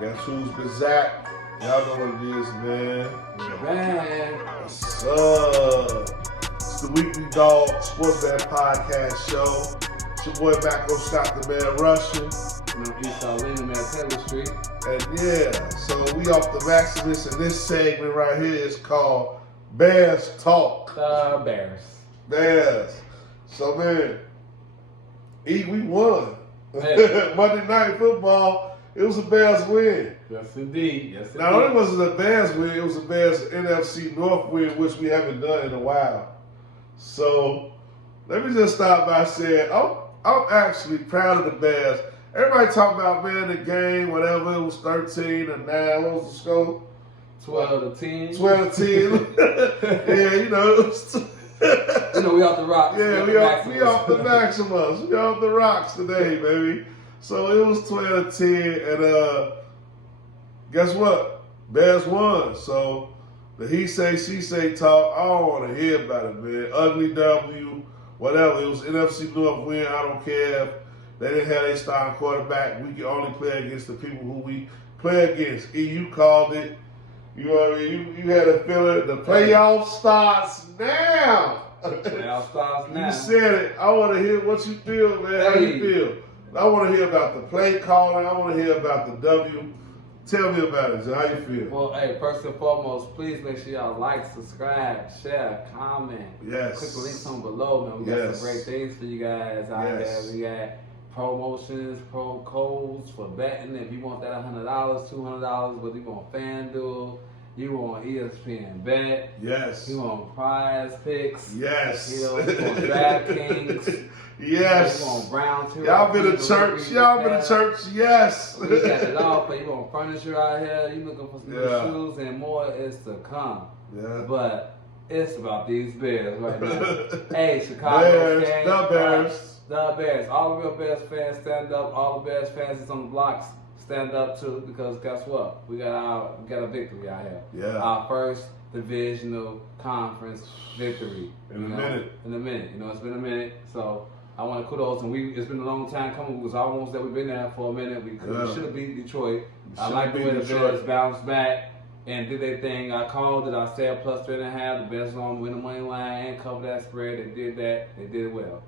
Guess who's been Zach? Y'all know what it is, man. Man. What's up? It's the Weekly Dog Sports Bet Podcast Show. It's your boy Macko Scott, the man Russian. I'm East Orlando, man, Taylor Street. And yeah, so we off the Maximus, and this segment right here is called Bears Talk. Bears. So man, we won. Hey. Monday Night Football, it was a Bears win. Yes, indeed. Not only was it a Bears win, it was a Bears NFC North win, which we haven't done in a while. So let me just start by saying I'm actually proud of the Bears. Everybody talking about, man, the game, whatever, it was 13-9. What was the score? 12-10. 12-10. Yeah, you know. We off the rocks. Yeah, we off the Maximus. We off the rocks today, baby. So it was 12-10, and guess what? Bears won. So the he say, she say talk, I don't want to hear about it, man. Ugly W, whatever. It was NFC North win. I don't care if they didn't have a starting quarterback. We can only play against the people who we play against. You called it. You know what I mean? You had a feeling the playoff starts now. Playoff starts now. You said it. I want to hear what you feel, man. How you feel? I want to hear about the play calling. I want to hear about the W. Tell me about it, Joe. How you feel? Well, hey, first and foremost, please make sure y'all like, subscribe, share, comment. Yes. Click the links on below, man. We got some great things for you guys out there. We got promotions, pro codes for betting. If you want that $100, $200, whether you want FanDuel, you want ESPN Bet. Yes. You want Prize Picks. Yes. You want DraftKings. Yes. You want Brown too. Y'all been to church. Yes. We got it all for you. Want furniture out here. You looking for some new shoes and more is to come. Yeah. But it's about these Bears right now. Hey, Chicago fans. The Bears. All the real Bears fans stand up. All the Bears fans that's on the blocks stand up too, because guess what? We got a victory out here. Yeah. Our first divisional conference victory. In a minute. It's been a minute. So I want to kudos, and it's been a long time coming. It was almost that we've been there for a minute. We should have beat Detroit. I like the way the Bears bounced back and did their thing. I called it. I said plus 3.5. The Bears going to win the money line and cover that spread. They did that. They did it well.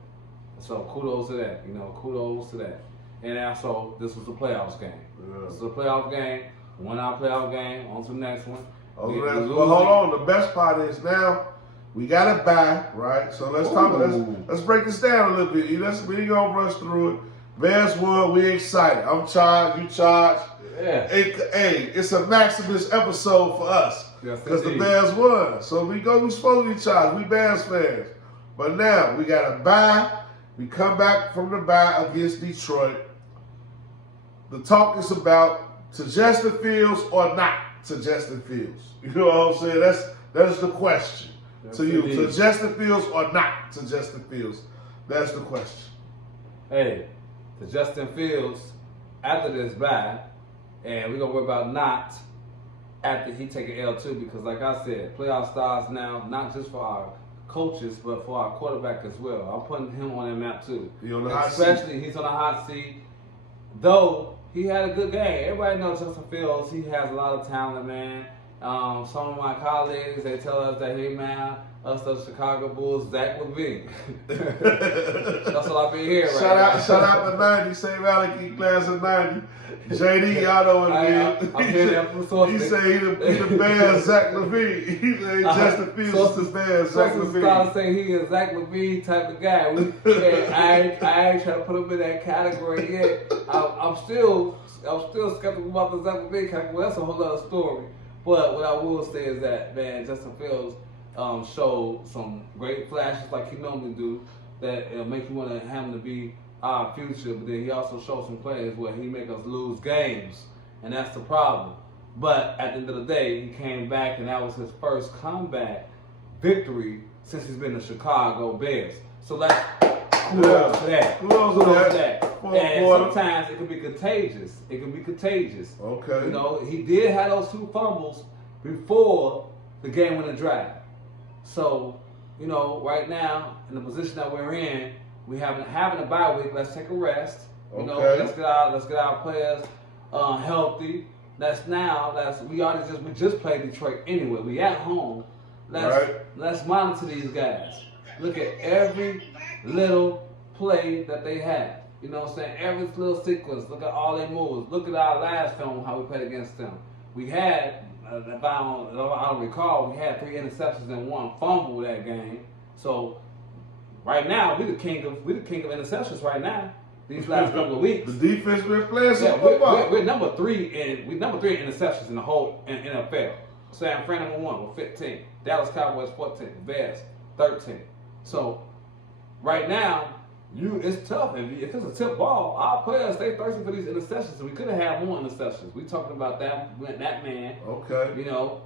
So kudos to that. Kudos to that. And also, this was a playoffs game. Yeah. This was a playoff game. Won our playoff game. On to the next one. Well, hold on. The best part is now we got it back, right? So let's break this down a little bit. We ain't gonna rush through it. Bears won. We excited. I'm charged. You charged. Yeah. Hey, it's a Maximus episode for us because the Bears won. So we supposed to be charged. We Bears fans. But now we got a bye. We come back from the bye against Detroit. The talk is about to Justin Fields or not to Justin Fields. You know what I'm saying? That's the question to you. To Justin Fields or not to Justin Fields? That's the question. Hey, to Justin Fields after this bye, and we're gonna worry about not after he take an L too, because like I said, playoff stars now, not just for our coaches, but for our quarterback as well. I'm putting him on that map too. He's on the hot seat. Though he had a good game. Everybody knows Justin Fields. He has a lot of talent, man. Some of my colleagues, they tell us that, hey man, us the Chicago Bulls, Zach Levine. That's what I've been hearing right now. Shout out to 90, St. Valley class of 90. JD, y'all know what it is. I'm hearing that from sources. He say he the Bears Zach Levine. He say Justin Fields is the Bears Zach Levine. Started saying he is Zach Levine type of guy. I ain't trying to put him in that category yet. I'm still skeptical about the Zach Levine category. That's a whole other story. But what I will say is that, man, Justin Fields showed some great flashes like he normally do that make you want to have him to be our future. But then he also showed some plays where he make us lose games, and that's the problem. But at the end of the day, he came back, and that was his first comeback victory since he's been the Chicago Bears. So let's kudos to that. Kudos to that. And sometimes it can be contagious. Okay. He did have those 2 fumbles before the game winning drive. So, right now, in the position that we're in, we having a bye week. Let's take a rest. Let's get our players healthy. we just played Detroit anyway. We at home. Let's monitor these guys. Look at every little play that they have. You know what I'm saying? Every little sequence. Look at all their moves. Look at our last film, how we played against them. We had, if I don't recall, we had 3 interceptions and 1 fumble that game. So right now, we the king of interceptions right now. These last couple of weeks. The defense been playing some football. We're number 3 in interceptions in the whole NFL. San Fran number 1 with 15. Dallas Cowboys 14. Bears 13. So right now, it's tough. If it's a tip ball, our players stay thirsty for these interceptions. And we could have had more interceptions. We talking about that man. Okay. You know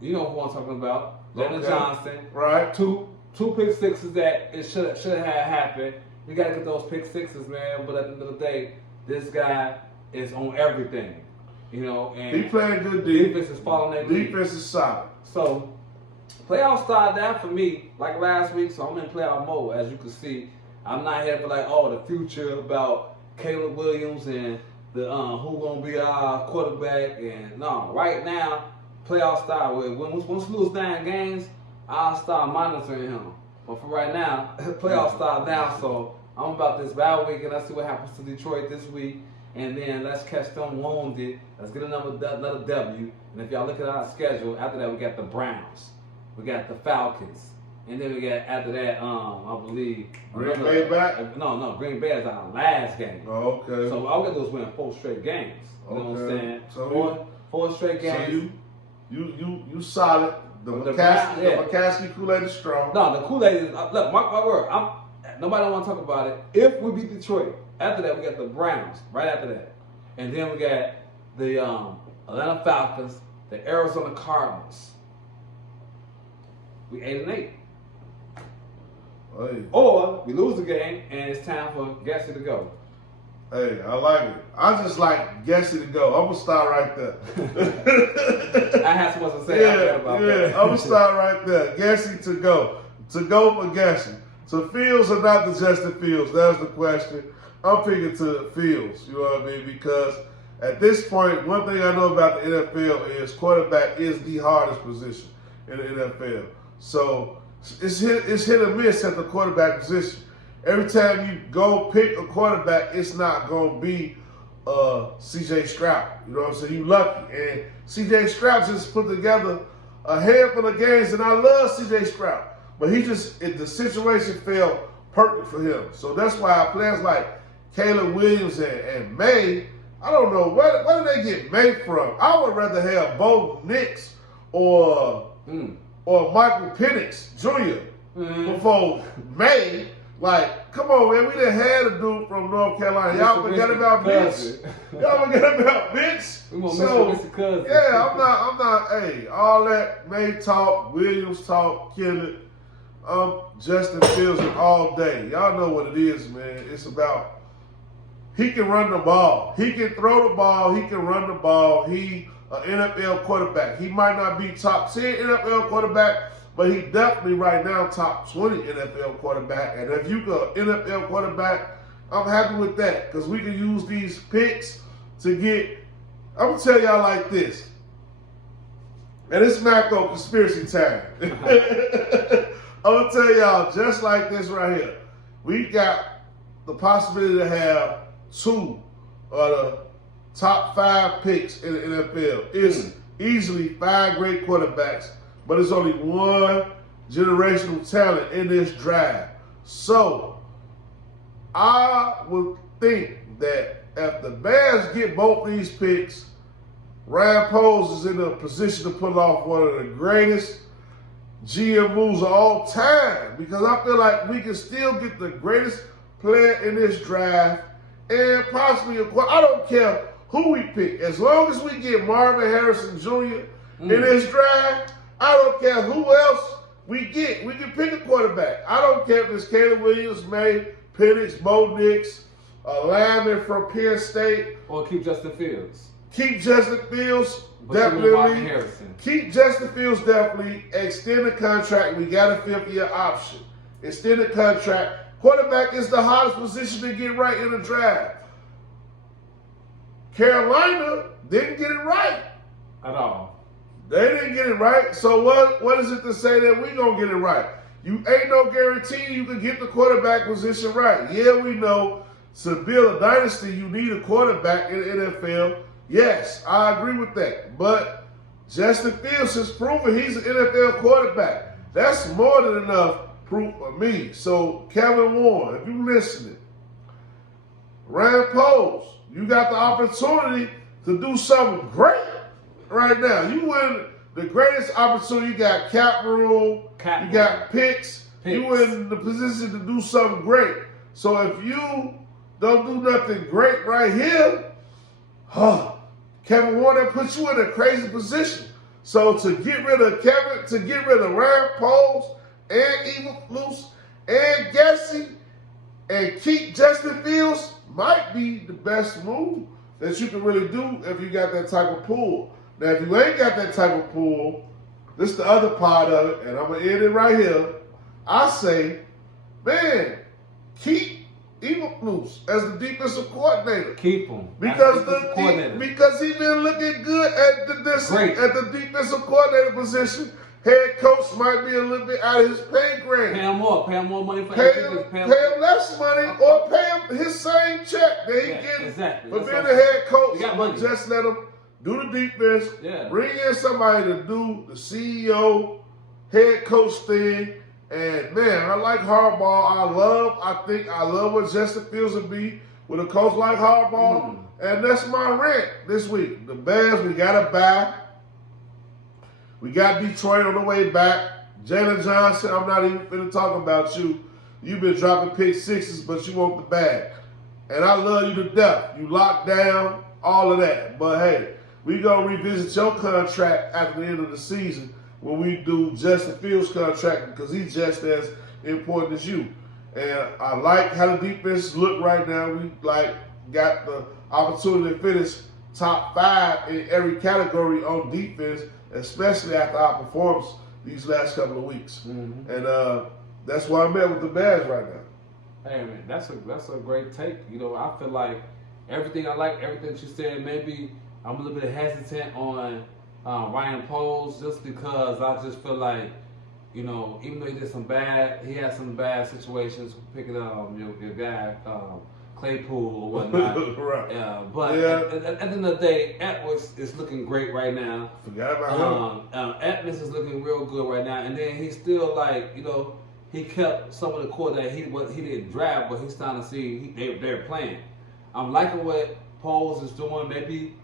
who I'm talking about. Jalen Johnson. Right. Two pick sixes that it should have happened. You got to get those pick sixes, man. But at the end of the day, this guy is on everything. You know, and he playing good defense is falling that defense is solid. So playoffs started out for me like last week, so I'm in playoff mode. As you can see, I'm not here for the future about Caleb Williams and the who gonna be our quarterback. And no, right now playoffs start. Once we lose 9 games, I'll start monitoring him. But for right now, playoffs start now, so I'm about this bye week, and let's see what happens to Detroit this week. And then let's catch them wounded. Let's get another W. And if y'all look at our schedule, after that we got the Browns, we got the Falcons, and then we got after that, I believe Green Bay back. No, Green Bay is our last game. Oh, okay. So all we got to do is win 4 straight games. You know what I'm saying? So four straight games. So you solid. The McCaskey Kool-Aid is strong. No, the Kool-Aid is look. My word. Nobody want to talk about it. If we beat Detroit, after that we got the Browns. Right after that, and then we got the Atlanta Falcons, the Arizona Cardinals. We 8-8. Hey. Or we lose the game and it's time for Gassy to go. Hey, I like it. I just like Gassy to go. I'm gonna start right there. I had something to say about that. I'm gonna start right there. Gassy to go. To go for Gassy. To Fields or not to Justin Fields? That's the question. I'm picking to Fields. You know what I mean? Because at this point, one thing I know about the NFL is quarterback is the hardest position in the NFL. So it's hit or miss at the quarterback position. Every time you go pick a quarterback, it's not going to be C.J. Stroud. You know what I'm saying? You lucky. And C.J. Stroud just put together a handful of games, and I love C.J. Stroud. But the situation fell perfect for him. So that's why players like Caleb Williams and May, I don't know, where did they get May from? I would rather have Bo Nix or Michael Penix Jr. Before May. Like, come on, man. We done had a dude from North Carolina. Y'all forget about Vince. Y'all forget about Vince. We want Mr. Cousin. Yeah, I'm not, hey, all that May talk, Williams talk, Kenneth, Justin Fields all day. Y'all know what it is, man. It's about, he can run the ball. He can throw the ball. He can run the ball. He an NFL quarterback. He might not be top 10 NFL quarterback, but he definitely right now top 20 NFL quarterback. And if you got NFL quarterback, I'm happy with that because we can use these picks to get, I'm going to tell y'all like this. And it's Macko conspiracy time. I'm going to tell y'all just like this right here. We got the possibility to have 2 of the top 5 picks in the NFL. It's easily 5 great quarterbacks, but it's only 1 generational talent in this draft. So I would think that if the Bears get both these picks, Ryan Poles is in a position to pull off one of the greatest GM moves of all time, because I feel like we can still get the greatest player in this draft and possibly I don't care who we pick. As long as we get Marvin Harrison Jr. in this draft, I don't care who else we get. We can pick a quarterback. I don't care if it's Caleb Williams, May, Penix, Bo Nix, a lineman from Penn State. Or keep Justin Fields. Keep Justin Fields, But definitely. Keep Justin Fields, definitely. Extend the contract. We got a 5th-year option. Extend the contract. Quarterback is the hardest position to get right in the draft. Carolina didn't get it right. At all. They didn't get it right. So what is it to say that we gonna get it right? You ain't no guarantee you can get the quarterback position right. Yeah, we know to build a dynasty, you need a quarterback in the NFL. Yes, I agree with that. But Justin Fields has proven he's an NFL quarterback. That's more than enough proof for me. So, Kevin Warren, if you listening, Rand Poles, you got the opportunity to do something great right now. You win the greatest opportunity. You got cap room. You got picks. You in the position to do something great. So if you don't do nothing great right here, Kevin Warner puts you in a crazy position. So to get rid of Kevin, to get rid of Rand Poles and Eberflus and Gessie and keep Justin Fields might be the best move that you can really do if you got that type of pool. Now, if you ain't got that type of pool, this is the other part of it, and I'm going to end it right here. I say, man, keep Eberflus as the defensive coordinator. Keep him. Because he's been looking good at the defensive coordinator position. Head coach might be a little bit out of his pay grade. Pay him more money for pay him less money or pay him his same check that he gets for being the head coach. But just let him do the defense. Yeah. Bring in somebody to do the CEO, head coach thing. And man, I like Harbaugh. I love what Justin Fields would be with a coach like Harbaugh. And that's my rant this week. The Bears, we got to buy. We got Detroit on the way back. Jalen Johnson, I'm not even going to talk about you. You've been dropping pick sixes, but you want the bag. And I love you to death. You locked down, all of that. But hey, we going to revisit your contract after the end of the season when we do Justin Fields' contract because he's just as important as you. And I like how the defense look right now. We got the opportunity to finish top 5 in every category on defense, especially after our performance these last couple of weeks. And that's why I'm at with the Bears right now. Hey man, that's a great take. You know, I feel like everything you said. Maybe I'm a little bit hesitant on Ryan Poles just because I just feel like, you know, even though he had some bad situations picking up your guy Claypool or whatnot. Right. But at the end of the day, Edwards is looking great right now. Forgot about him. Edmonds is looking real good right now, and then he's still he kept some of the core that he didn't draft, but he's starting to see they're playing. I'm liking what Poles is doing. Maybe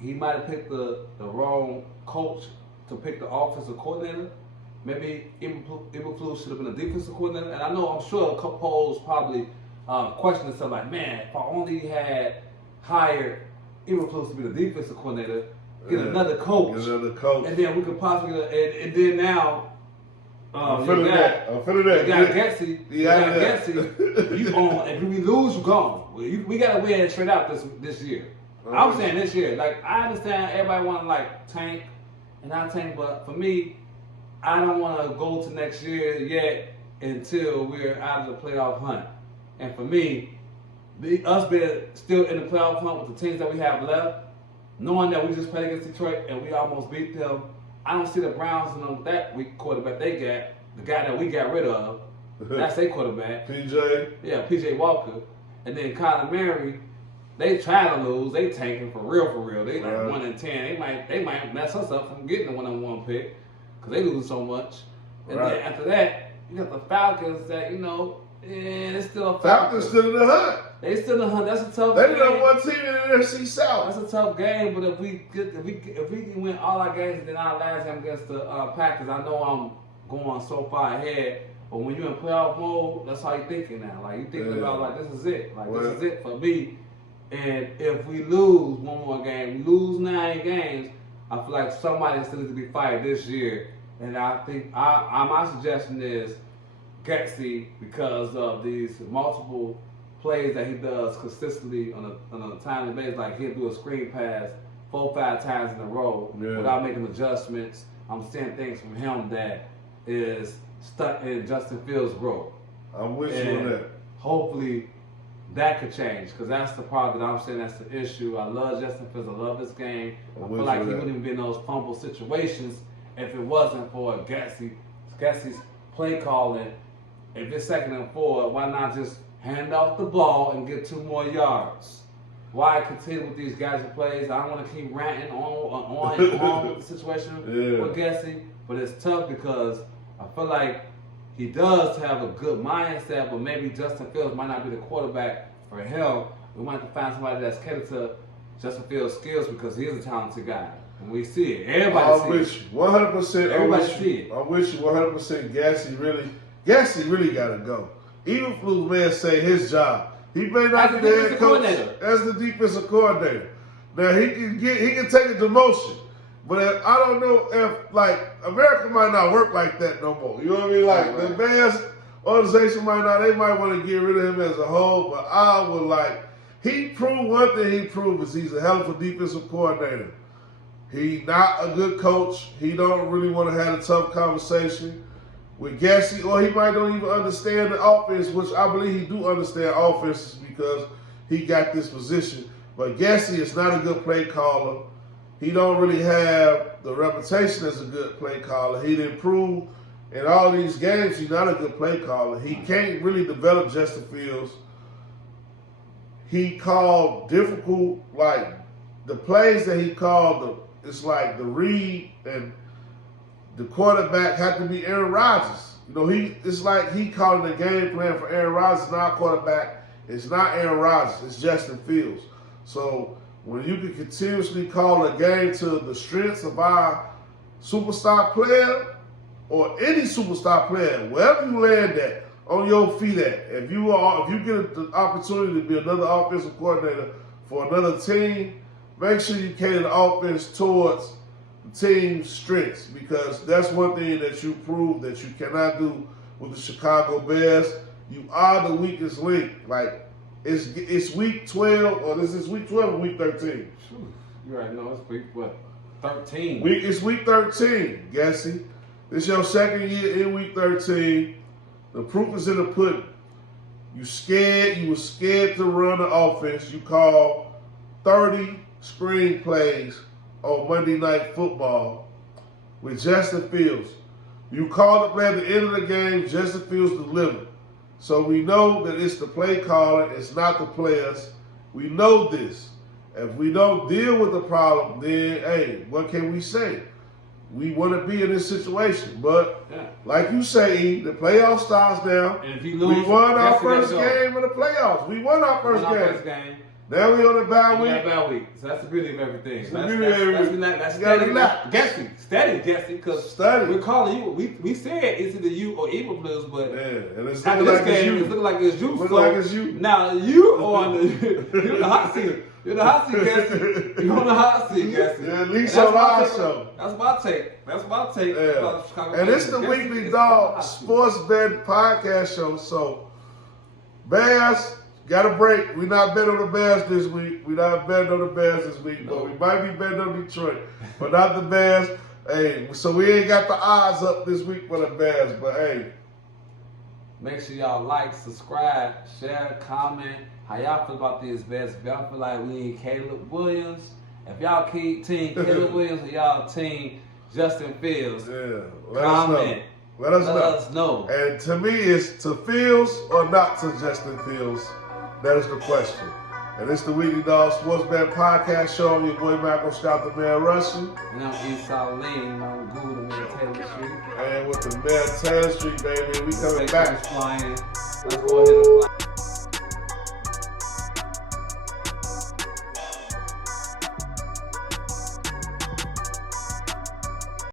he might have picked the wrong coach to pick the offensive coordinator. Maybe Eberflus should have been a defensive coordinator. And I'm sure Poles probably questioned himself like, man, if I only had hired Eberflus to be the defensive coordinator, get another coach. And then we could possibly and then now I'm feeling that. You got Gessie. You on. If we lose, you gone. We got to win it straight out this year. I'm saying this year. Like, I understand everybody want to tank and not tank, but for me, I don't want to go to next year yet until we're out of the playoff hunt. And for me, us being still in the playoff hunt with the teams that we have left, knowing that we just played against Detroit and we almost beat them, I don't see the Browns in that weak quarterback they got, the guy that we got rid of. That's their quarterback. PJ. Yeah, PJ Walker. And then Kyler Murray, they trying to lose. They tanking for real. They 1-10. They might mess us up from getting the 1-1 pick because they lose so much. And then after that, you got the Falcons that, it's still a Falcons still in the hunt. They still in the hunt. That's a tough game. They the number one team in the NFC South. That's a tough game, but if we can win all our games and then our last game against the Packers, I know I'm going so far ahead. But when you're in playoff mode, that's how you're thinking now. Like, you're thinking about, this is it. This is it for me. And if we lose one more game, lose 9 games, I feel like somebody still needs to be fired this year. And I think my suggestion is Gessie, because of these multiple plays that he does consistently on a timely basis. Like, he'll do a screen pass 4-5 times in a row without making adjustments. I'm seeing things from him that is stuck in Justin Fields' growth. I'm with you on that. Hopefully that could change, because that's the part that I'm saying that's the issue. I love Justin Fields. I love his game. I feel like he wouldn't even be in those fumble situations if it wasn't for Getssy's play calling. If it's 2nd and 4, why not just hand off the ball and get 2 more yards? Why continue with these gadget plays? I don't want to keep ranting on with the situation with Getsy, but it's tough because I feel like he does have a good mindset, but maybe Justin Fields might not be the quarterback for him. We might have to find somebody that's catered to Justin Fields' skills because he is a talented guy. And we see it. Everybody see it. 100%. Everybody see it. I'm with you 100%. Gassy really got to go. Even if Blue Man say his job, he may not be the head coach as the defensive coordinator. Now he can take a demotion, but I don't know if like America might not work like that no more. You know what I mean? Like the Bears organization might not. They might want to get rid of him as a whole. But I would like. He proved one thing. He proved is he's a hell of a defensive coordinator. He's not a good coach. He don't really want to have a tough conversation with Getsy, or he might don't even understand the offense, which I believe he do understand offenses because he got this position. But Getsy is not a good play caller. He don't really have the reputation as a good play caller. He didn't prove in all these games he's not a good play caller. He can't really develop Justin Fields. He called difficult, like the plays that he called, it's like the read and the quarterback had to be Aaron Rodgers. You know, it's like he calling the game plan for Aaron Rodgers. It's not quarterback. It's not Aaron Rodgers. It's Justin Fields. So when you can continuously call a game to the strengths of our superstar player or any superstar player, wherever you land at, on your feet at, if you get the opportunity to be another offensive coordinator for another team, make sure you cater the offense towards team's strengths, because that's one thing that you prove that you cannot do with the Chicago Bears. You are the weakest link. Like it's week 12, or this is week 12 or week 13. You already know it's week what? 13. It's week 13, Getsy. This is your 2nd year in week 13. The proof is in the pudding. You were scared to run the offense. You called 30 screen plays on Monday Night Football with Justin Fields. You called the play at the end of the game, Justin Fields delivered. So we know that it's the play caller, it's not the players. We know this. If we don't deal with the problem, then, hey, what can we say? We want to be in this situation. But like you say, the playoff starts now. And if you lose, we won our first game in the playoffs. We won our first game. Now we on the bye week. Bye week. So that's the beauty of everything. That's steady, Getsy, because we're calling you. We said it's either you or Evil Blues, but and it's after this game, it's looking like it's you. Like it's you. Now you on you're the hot seat. You're the hot seat, Getsy. You're on the hot seat, Getsy. Yeah, at least on our show. That's my take. Yeah. And it's the Weekly Dog Sports Bet Podcast Show. So, Bears, got a break. We're not betting on the Bears this week. We're not betting on the Bears this week, but we might be betting on Detroit, but not the Bears. Hey, so we ain't got the odds up this week for the Bears, but hey. Make sure y'all like, subscribe, share, comment. How y'all feel about these Bears? If y'all feel like we need Caleb Williams, if y'all keep team Caleb Williams or y'all team Justin Fields, comment. Let us know. And to me, it's to Fields or not to Justin Fields. That is the question. And it's the Weekly Dog Sports Bet Podcast Show. I'm your boy Michael Scott, the Man Russian. And I'm Esau Lane on Google, the Man Taylor Street. And with the Man Taylor Street, baby, we coming back. Flying. Let's go ahead and fly.